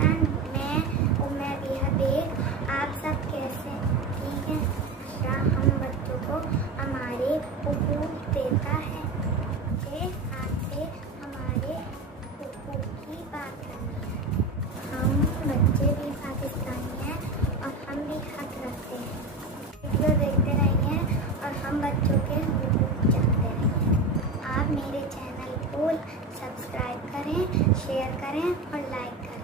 पाकिस्तान, मैं बिहा बेग। आप सब कैसे? ठीक है। हम बच्चों को हमारे हुकूक देता है। आपसे हमारे हुकूक की बात करनी है। हम बच्चे भी पाकिस्तानी हैं और हम भी हक रखते हैं। वीडियो देखते रहिए और हम बच्चों के हुकूक जानते रहिए। आप मेरे चैनल को सब्सक्राइब करें, शेयर करें और लाइक करें।